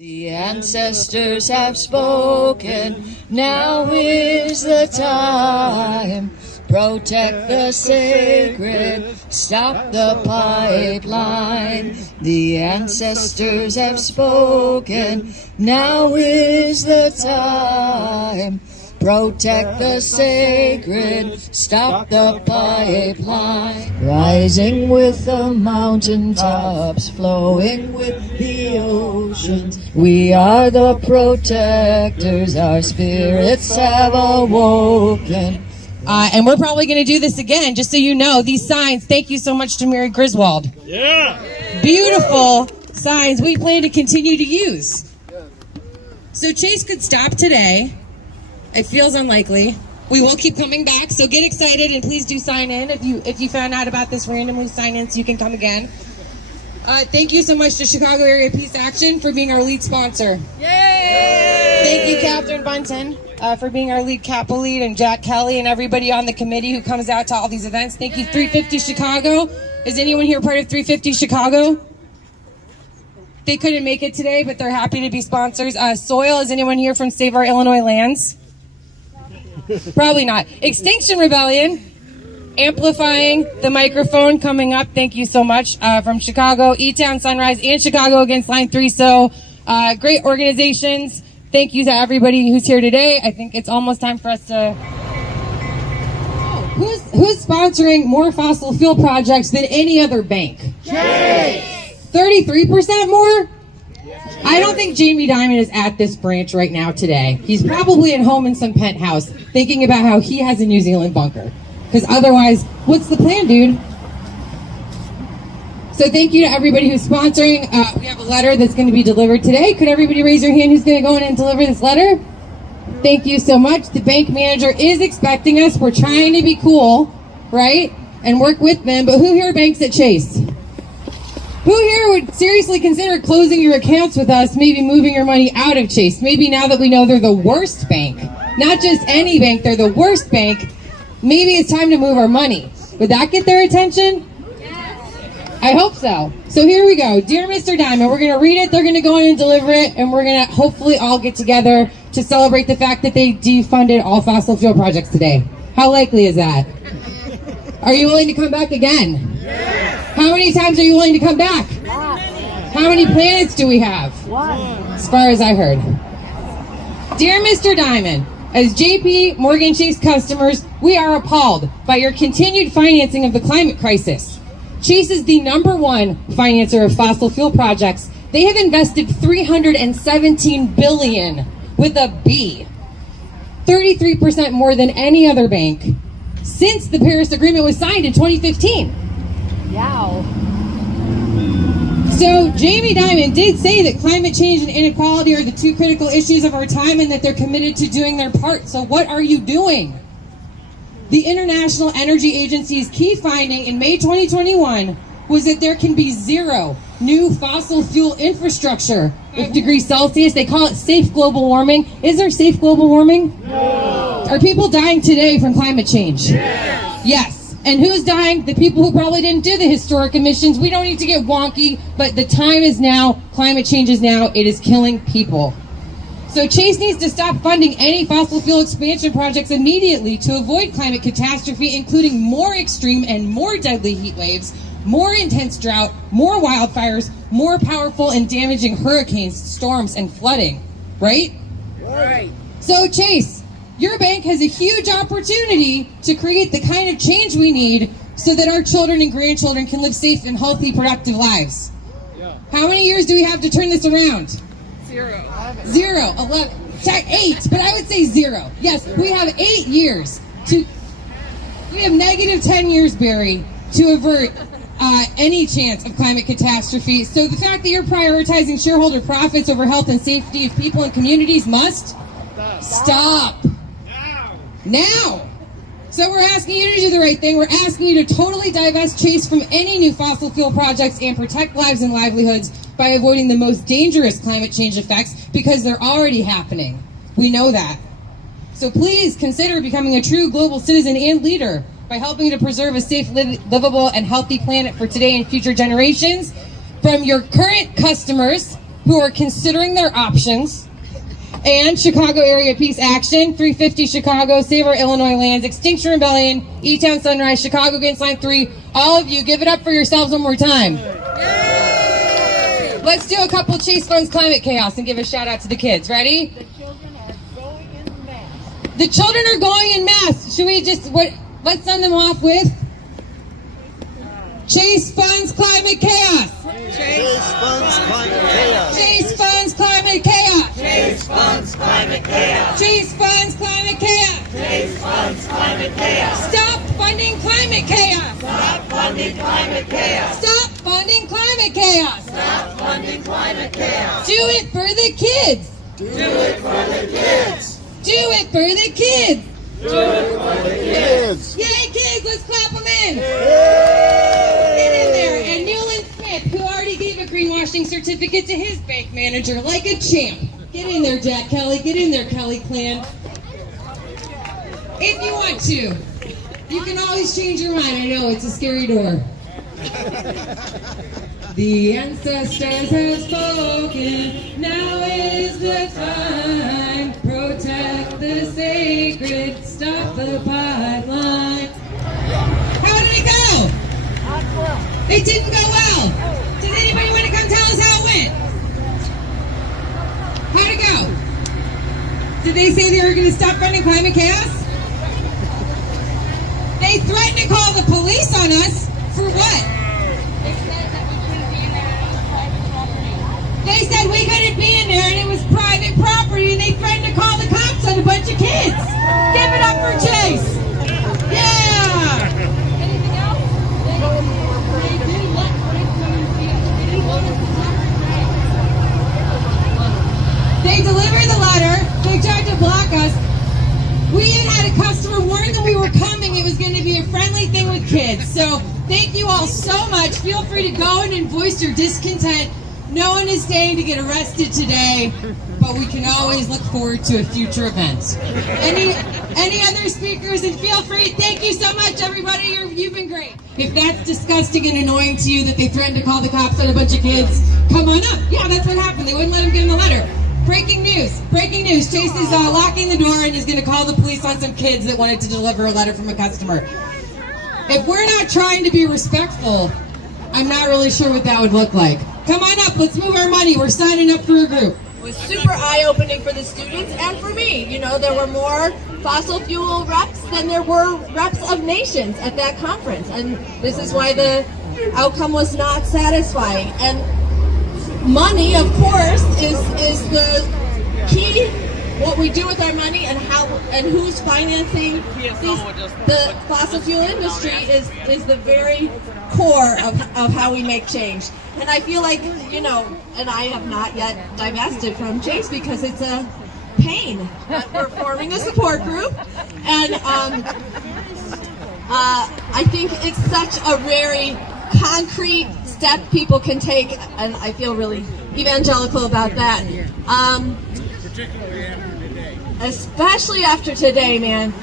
The ancestors have spoken, now is the time. Protect the sacred, stop the pipeline. The ancestors have spoken, now is the time. Protect the sacred, stop the pipeline. Rising with the mountaintops, flowing with the oceans. We are the protectors, our spirits have awoken. And we're probably going to do this again, just so you know. These signs, thank you so much to Mary Griswold. Yeah. Beautiful signs we plan to continue to use. So Chase could stop today. It feels unlikely. We will keep coming back, so get excited and please do sign in. If you found out about this randomly, sign in so you can come again. Thank you so much to Chicago Area Peace Action for being our lead sponsor. Yay! Thank you, Catherine Bunton, for being our lead capo lead, and Jack Kelly and everybody on the committee who comes out to all these events. Thank you, 350 Chicago. Is anyone here part of 350 Chicago? They couldn't make it today, but they're happy to be sponsors. Soil, is anyone here from Save Our Illinois Lands? Probably not. Extinction Rebellion, amplifying the microphone, coming up. Thank you so much from Chicago, E-Town Sunrise, and Chicago Against Line 3. So great organizations. Thank you to everybody who's here today. I think it's almost time for us to... Who's sponsoring more fossil fuel projects than any other bank? Chase! 33% more? I don't think Jamie Dimon is at this branch right now today. He's probably at home in some penthouse thinking about how he has a New Zealand bunker. Because otherwise, what's the plan, dude? So thank you to everybody who's sponsoring. We have a letter that's going to be delivered today. Could everybody raise your hand who's going to go in and deliver this letter? Thank you so much. The bank manager is expecting us. We're trying to be cool, right? And work with them. But who here banks at Chase? Who here would seriously consider closing your accounts with us, maybe moving your money out of Chase? Maybe now that we know they're the worst bank, not just any bank, they're the worst bank, maybe it's time to move our money. Would that get their attention? Yes. I hope so. So here we go. Dear Mr. Dimon, we're going to read it, they're going to go in and deliver it, and we're going to hopefully all get together to celebrate the fact that they defunded all fossil fuel projects today. How likely is that? Are you willing to come back again? Yes. How many times are you willing to come back? How many planets do we have? As far as I heard. Dear Mr. Dimon, as JP Morgan Chase customers, we are appalled by your continued financing of the climate crisis. Chase is the #1 financer of fossil fuel projects. They have invested $317 billion with a B, 33% more than any other bank since the Paris Agreement was signed in 2015. Wow. So Jamie Dimon did say that climate change and inequality are the two critical issues of our time and that they're committed to doing their part. So what are you doing? The International Energy Agency's key finding in May 2021 was that there can be zero new fossil fuel infrastructure with degrees Celsius. They call it safe global warming. Is there safe global warming? No. Are people dying today from climate change? Yes. Yes. And who's dying? The people who probably didn't do the historic emissions. We don't need to get wonky, but the time is now. Climate change is now. It is killing people. So Chase needs to stop funding any fossil fuel expansion projects immediately to avoid climate catastrophe, including more extreme and more deadly heat waves, more intense drought, more wildfires, more powerful and damaging hurricanes, storms, and flooding. Right? Right. So Chase, your bank has a huge opportunity to create the kind of change we need so that our children and grandchildren can live safe and healthy, productive lives. Yeah. How many years do we have to turn this around? 0. 0, 11, 8, but I would say 0. Yes, we have 8 years to, we have negative 10 years, Barry, to avert any chance of climate catastrophe. So the fact that you're prioritizing shareholder profits over health and safety of people and communities must stop. Now. So we're asking you to do the right thing. We're asking you to totally divest Chase from any new fossil fuel projects and protect lives and livelihoods by avoiding the most dangerous climate change effects because they're already happening. We know that. So please consider becoming a true global citizen and leader by helping to preserve a safe, livable, and healthy planet for today and future generations. From your current customers, who are considering their options, and Chicago Area Peace Action, 350 Chicago, Save Our Illinois Lands, Extinction Rebellion, E-Town Sunrise, Chicago Against Line 3. All of you, give it up for yourselves one more time. Let's do a couple Chase Funds Climate Chaos and give a shout out to the kids. Ready? The children are going in mass. Should we just, let's send them off with Chase Funds Climate Chaos. Chase Funds Climate Chaos. Chase Funds Climate Chaos. Chase Funds Climate Chaos. Chase Funds Climate Chaos. Chase Funds Climate Chaos. Stop funding climate chaos. Stop funding climate chaos. Stop funding climate chaos. Stop funding climate chaos. Do it for the kids. Do it for the kids. Do it for the kids. Do it for the kids. Yay, kids, let's clap them in. Get in there. And Newland Smith, who already gave a greenwashing certificate to his bank manager like a champ. Get in there, Jack Kelly. Get in there, Kelly Clan. If you want to. You can always change your mind. I know, it's a scary door. The ancestors have spoken. Now is the time. Protect the sacred. Stop the pipeline. How did it go? It didn't go well. Does anybody want to come tell us how it went? How'd it go? Did they say they were going to stop funding climate chaos? They threatened to call the police on us. For what? They said we couldn't be in there and it was private property, and they threatened to call the cops on a bunch of kids. Give it up for Chase. Yeah. Anything else? They delivered the letter. They tried to block us. We had a customer warn that we were coming. It was going to be a friendly thing with kids. So thank you all so much. Feel free to go in and voice your discontent. No one is staying to get arrested today, but we can always look forward to a future event. Any other speakers? And feel free. Thank you so much, everybody. You've been great. If that's disgusting and annoying to you that they threatened to call the cops on a bunch of kids, come on up. Yeah, that's what happened. They wouldn't let him give him the letter. Breaking news. Breaking news. Chase is locking the door and is going to call the police on some kids that wanted to deliver a letter from a customer. If we're not trying to be respectful, I'm not really sure what that would look like. Come on up. Let's move our money. We're signing up for a group. It was super eye-opening for the students and for me. You know, there were more fossil fuel reps than there were reps of nations at that conference. And this is why the outcome was not satisfying. And money, of course, is the key. What we do with our money and how and who's financing the fossil fuel industry is the very core of how we make change. And I feel like, you know, and I have not yet divested from Chase because it's a pain. We're forming a support group, and I think it's such a very concrete step people can take, and I feel really evangelical about that. Particularly after today. Especially after today, man.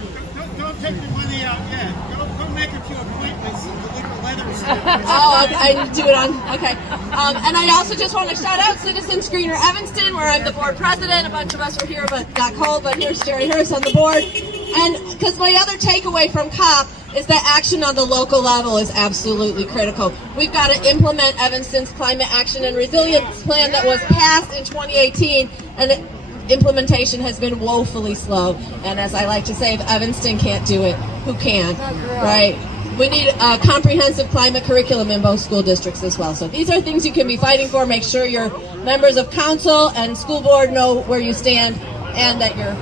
Don't take the money out yet. Go make a few appointments and deliver letters. Oh, I do it on, okay. And I also just want to shout out Citizen Screener Evanston, where I'm the board president. A bunch of us were here but got cold, but here's Jerry Harris on the board. And because my other takeaway from COP is that action on the local level is absolutely critical. We've got to implement Evanston's Climate Action and Resilience Plan that was passed in 2018, and implementation has been woefully slow. And as I like to say, if Evanston can't do it, who can, right? We need a comprehensive climate curriculum in both school districts as well. So these are things you can be fighting for. Make sure your members of council and school board know where you stand and that your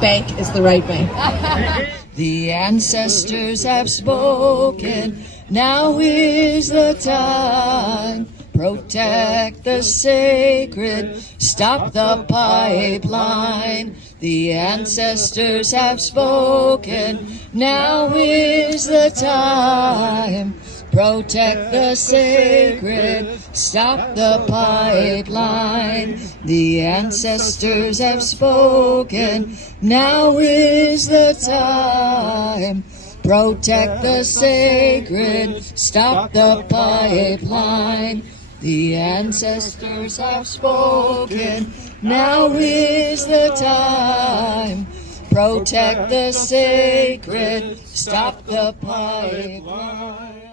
bank is the right bank. The ancestors have spoken. Now is the time. Protect the sacred. Stop the pipeline. The ancestors have spoken. Now is the time. Protect the sacred. Stop the pipeline. The ancestors have spoken. Now is the time. Protect the sacred. Stop the pipeline. The ancestors have spoken. Now is the time. Protect the sacred. Stop the pipeline.